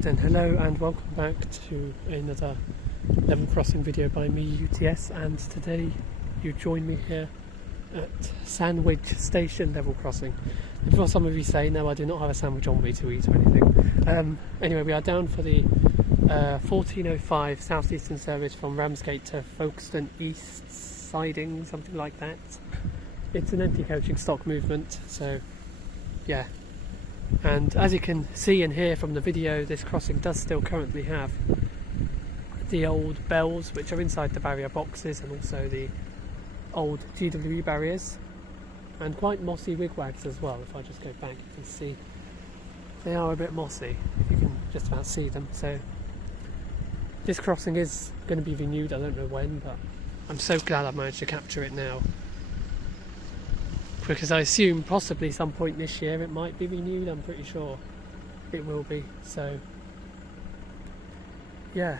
Right then, hello and welcome back to another level crossing video by me, UTS, and today you join me here at Sandwich Station level crossing. And before some of you say, no, I do not have a sandwich on me to eat or anything. Anyway, we are down for the 1405 South Eastern service from Ramsgate to Folkestone East Siding, something like that. It's an anti-coaching stock movement, so yeah. And as you can see and hear from the video, this crossing does still currently have the old bells which are inside the barrier boxes, and also the old GWE barriers, and quite mossy wigwags as well. If I just go back, you can see they are a bit mossy, if you can just about see them. So this crossing is going to be renewed, I don't know when, but I'm so glad I managed to capture it now, because I assume possibly some point this year it might be renewed. I'm pretty sure it will be. So yeah,